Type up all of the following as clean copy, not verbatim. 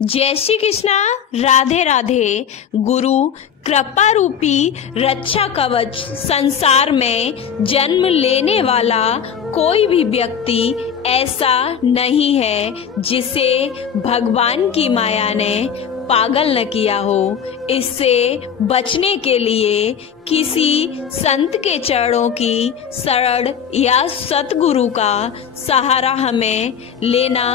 जय श्री कृष्णा। राधे राधे। गुरु कृपा रूपी रक्षा कवच संसार में जन्म लेने वाला कोई भी व्यक्ति ऐसा नहीं है जिसे भगवान की माया ने पागल न किया हो। इससे बचने के लिए किसी संत के चरणों की शरण या सतगुरु का सहारा हमें लेना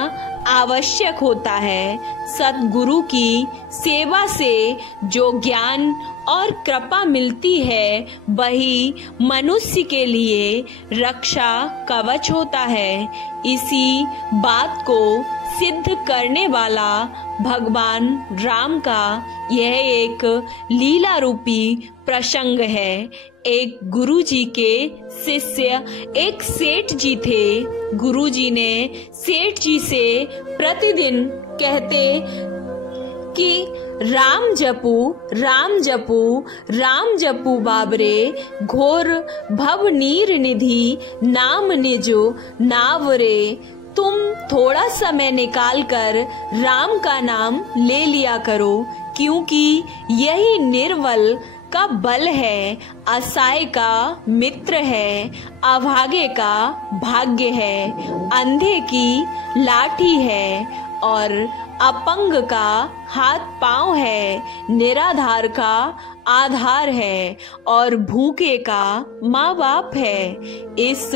आवश्यक होता है। सतगुरु की सेवा से जो ज्ञान और कृपा मिलती है वही मनुष्य के लिए रक्षा कवच होता है। इसी बात को सिद्ध करने वाला भगवान राम का यह एक लीला रूपी प्रसंग है। एक गुरुजी के शिष्य एक सेठ जी थे। गुरुजी ने सेठ जी से प्रतिदिन कहते कि राम जपू राम जपू राम जपू बाबरे, घोर भव नीर निधि नाम निजो नावरे। तुम थोड़ा समय निकाल कर राम का नाम ले लिया करो, क्योंकि यही निर्बल का बल है, असहाय का मित्र है, अभागे का भाग्य है, अंधे की लाठी है और अपंग का हाथ पांव है, निराधार का आधार है और भूखे का माँ बाप है। इस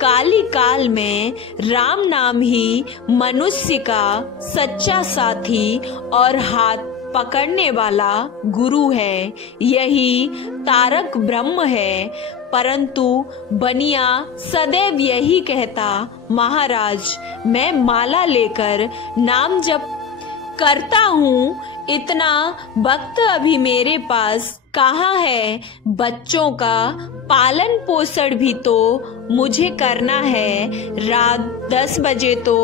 काली काल में राम नाम ही मनुष्य का सच्चा साथी और हाथ पकड़ने वाला गुरु है। यही तारक ब्रह्म है। परंतु बनिया सदैव यही कहता, महाराज मैं माला लेकर नाम जप करता हूँ, इतना वक्त अभी मेरे पास कहाँ है। बच्चों का पालन पोषण भी तो मुझे करना है। रात 10 बजे तो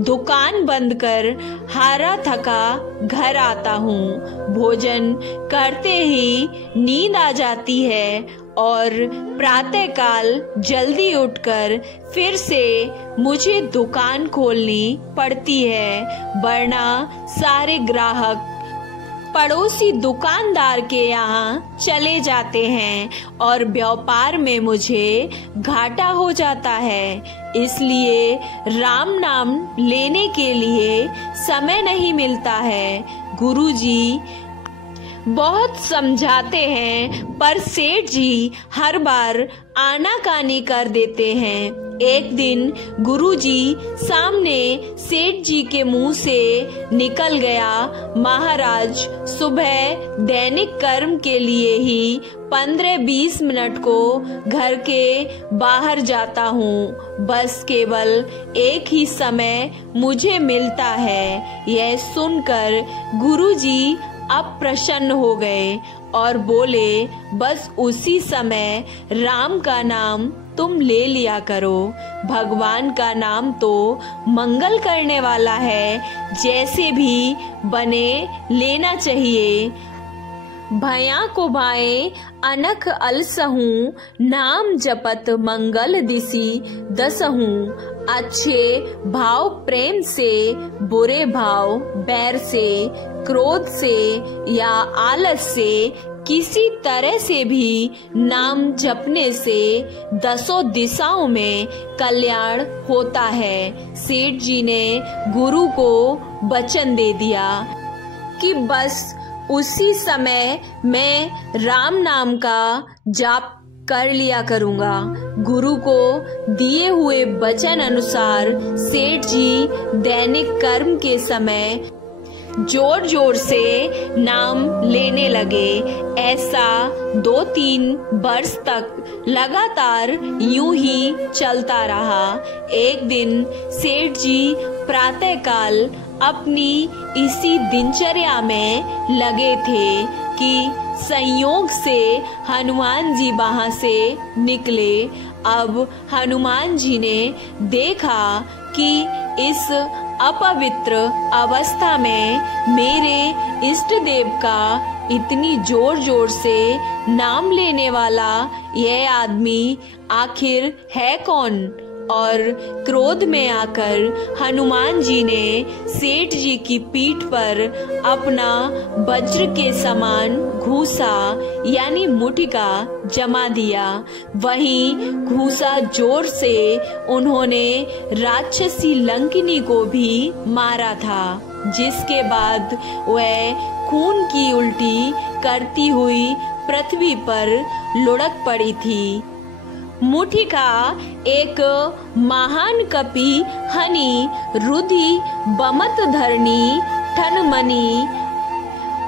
दुकान बंद कर हारा थका घर आता हूँ। भोजन करते ही नींद आ जाती है और प्रातःकाल जल्दी उठकर फिर से मुझे दुकान खोलनी पड़ती है, वरना सारे ग्राहक पड़ोसी दुकानदार के यहाँ चले जाते हैं और व्यापार में मुझे घाटा हो जाता है। इसलिए राम नाम लेने के लिए समय नहीं मिलता है। गुरुजी बहुत समझाते हैं पर सेठ जी हर बार आनाकानी कर देते हैं। एक दिन गुरुजी सामने सेठ जी के मुंह से निकल गया, महाराज सुबह दैनिक कर्म के लिए ही 15-20 मिनट को घर के बाहर जाता हूँ। बस केवल एक ही समय मुझे मिलता है। यह सुनकर गुरुजी अब प्रसन्न हो गए और बोले, बस उसी समय राम का नाम तुम ले लिया करो। भगवान का नाम तो मंगल करने वाला है, जैसे भी बने लेना चाहिए। भया को भाए अनख अलसहूं, नाम जपत मंगल दिसी दसहूं। अच्छे भाव प्रेम से, बुरे भाव बैर से, क्रोध से या आलस से, किसी तरह से भी नाम जपने से 10 दिशाओं में कल्याण होता है। सेठ जी ने गुरु को वचन दे दिया कि बस उसी समय मैं राम नाम का जाप कर लिया करूँगा। गुरु को दिए हुए वचन अनुसार सेठ जी दैनिक कर्म के समय जोर जोर से नाम लेने लगे। ऐसा 2-3 वर्ष तक लगातार यूं ही चलता रहा। एक दिन सेठ जी प्रातःकाल अपनी इसी दिनचर्या में लगे थे कि संयोग से हनुमान जी वहां से निकले। अब हनुमान जी ने देखा कि इस अपवित्र अवस्था में मेरे इष्ट देव का इतनी जोर जोर से नाम लेने वाला यह आदमी आखिर है कौन। और क्रोध में आकर हनुमान जी ने सेठ जी की पीठ पर अपना वज्र के समान घूसा यानी मुटिका जमा दिया। वहीं घूसा जोर से उन्होंने राक्षसी लंकिनी को भी मारा था, जिसके बाद वह खून की उल्टी करती हुई पृथ्वी पर लुढ़क पड़ी थी। मुठिका एक महान कपि हनि रुधि बमत धरणी ठनमनी।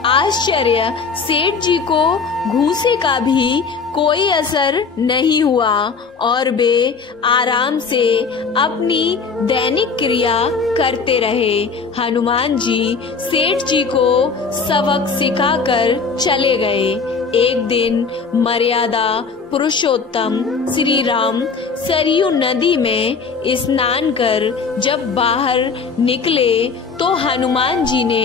आश्चर्य, सेठ जी को घूसे का भी कोई असर नहीं हुआ और वे आराम से अपनी दैनिक क्रिया करते रहे। हनुमान जी सेठ जी को सबक सिखाकर चले गए। एक दिन मर्यादा पुरुषोत्तम श्री राम सरयू नदी में स्नान कर जब बाहर निकले तो हनुमान जी ने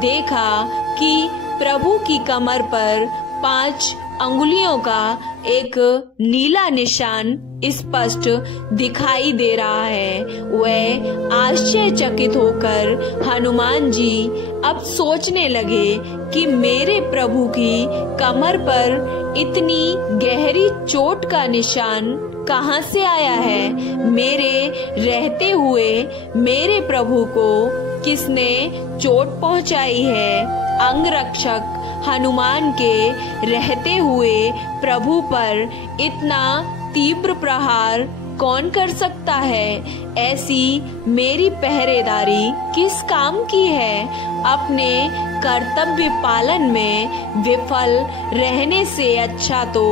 देखा कि प्रभु की कमर पर 5 अंगुलियों का एक नीला निशान स्पष्ट दिखाई दे रहा है। वह आश्चर्यचकित होकर हनुमान जी अब सोचने लगे कि मेरे प्रभु की कमर पर इतनी गहरी चोट का निशान कहां से आया है? मेरे रहते हुए मेरे प्रभु को किसने चोट पहुंचाई है? अंगरक्षक हनुमान के रहते हुए प्रभु पर इतना तीव्र प्रहार कौन कर सकता है? ऐसी मेरी पहरेदारी किस काम की है? अपने कर्तव्य पालन में विफल रहने से अच्छा तो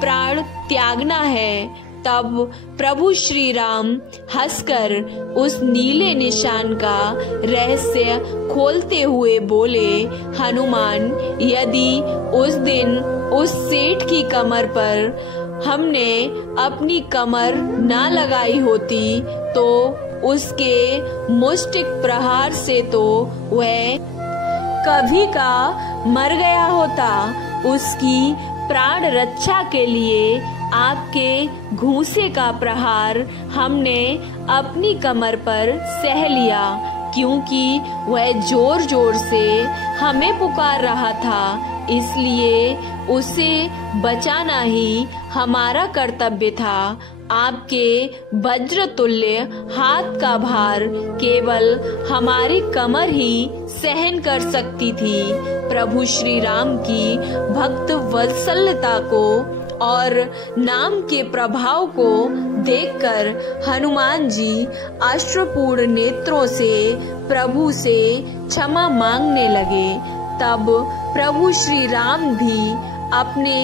प्राण त्यागना है। तब प्रभु श्री राम हंसकर उस नीले निशान का रहस्य खोलते हुए बोले, हनुमान, यदि उस दिन उस सेठ की कमर पर हमने अपनी कमर ना लगाई होती तो उसके मुष्टिक प्रहार से तो वह कभी का मर गया होता। उसकी प्राण रक्षा के लिए आपके घूंसे का प्रहार हमने अपनी कमर पर सह लिया, क्योंकि वह जोर जोर से हमें पुकार रहा था। इसलिए उसे बचाना ही हमारा कर्तव्य था। आपके वज्र तुल्य हाथ का भार केवल हमारी कमर ही सहन कर सकती थी। प्रभु श्री राम की भक्त वत्सलता को और नाम के प्रभाव को देखकर हनुमान जी अश्रुपूर्ण नेत्रों से प्रभु से क्षमा मांगने लगे। तब प्रभु श्री राम भी अपने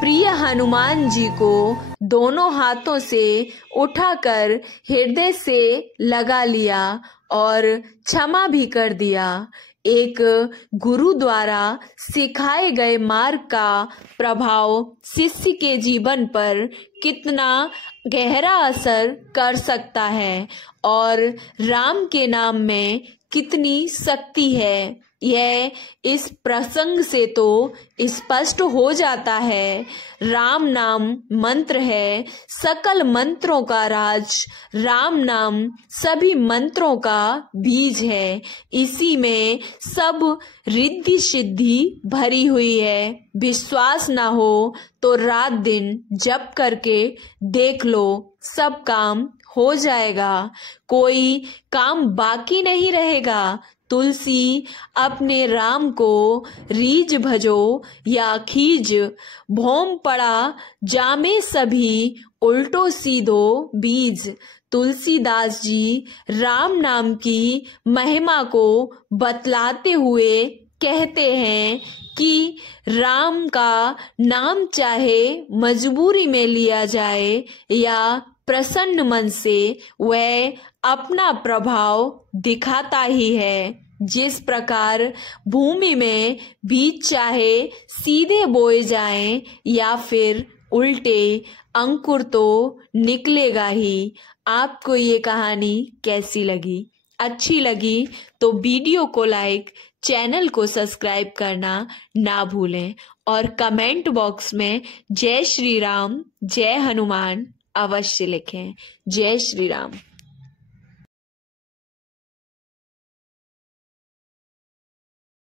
प्रिय हनुमान जी को दोनों हाथों से उठाकर हृदय से लगा लिया और क्षमा भी कर दिया। एक गुरु द्वारा सिखाए गए मार्ग का प्रभाव शिष्य के जीवन पर कितना गहरा असर कर सकता है और राम के नाम में कितनी शक्ति है, यह इस प्रसंग से तो स्पष्ट हो जाता है। राम नाम मंत्र है, सकल मंत्रों का राज। राम नाम सभी मंत्रों का बीज है। इसी में सब रिद्धि सिद्धि भरी हुई है। विश्वास ना हो तो रात दिन जप करके देख लो, सब काम हो जाएगा, कोई काम बाकी नहीं रहेगा। तुलसी अपने राम को रीझ भजो या खीज, भोम पड़ा जामे सभी उल्टो सीधो बीज। तुलसीदास जी राम नाम की महिमा को बतलाते हुए कहते हैं कि राम का नाम चाहे मजबूरी में लिया जाए या प्रसन्न मन से, वह अपना प्रभाव दिखाता ही है। जिस प्रकार भूमि में बीज चाहे सीधे बोए जाएं या फिर उल्टे, अंकुर तो निकलेगा ही। आपको ये कहानी कैसी लगी? अच्छी लगी तो वीडियो को लाइक, चैनल को सब्सक्राइब करना ना भूलें और कमेंट बॉक्स में जय श्री राम, जय हनुमान अवश्य लिखें। जय श्री राम।